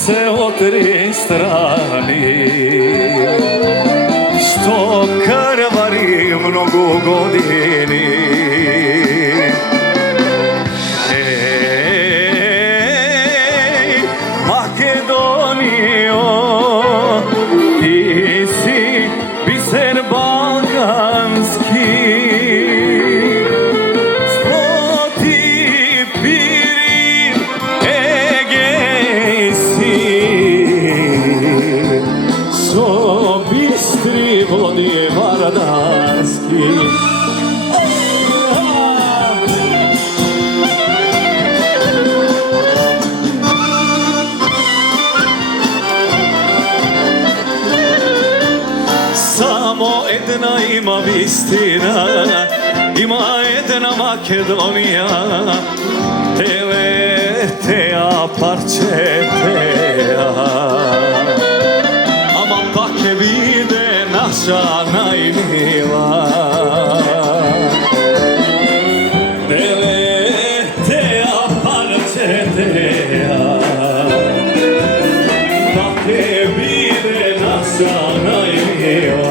srce od tri strani, što krvari mnogo godini. Ej, Makedonijo, ti si biser balkanski, Sploti, Pirin, Egejski, so bistri vodi vardarski. Samo jedna ima vistina, ima jedna Makedonija, Teletea parčetea. Ama pake vide naša najmila, Teletea parčetea. Pake vide naša najmila.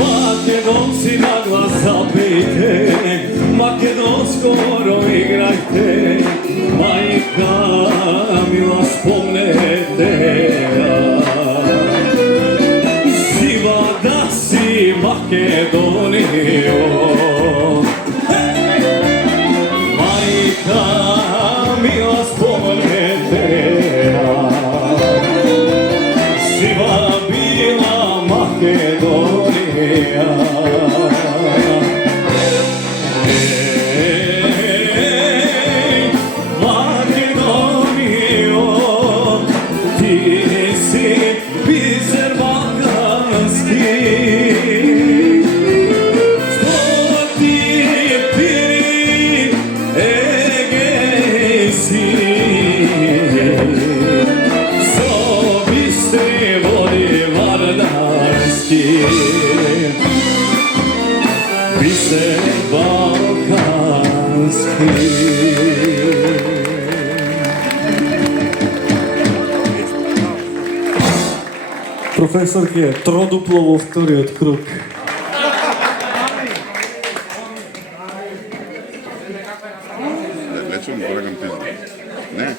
Makedonci na glas zapijte, makedonsko moro igrajte, majka mila spomnete. Živa da si Makedonijo, majka mila spomnete. Živa bila Makedonija. Biser balkanski. Profesorke, troduplovo vtori od kruk. Nećemo kolegam pizdu. Ne.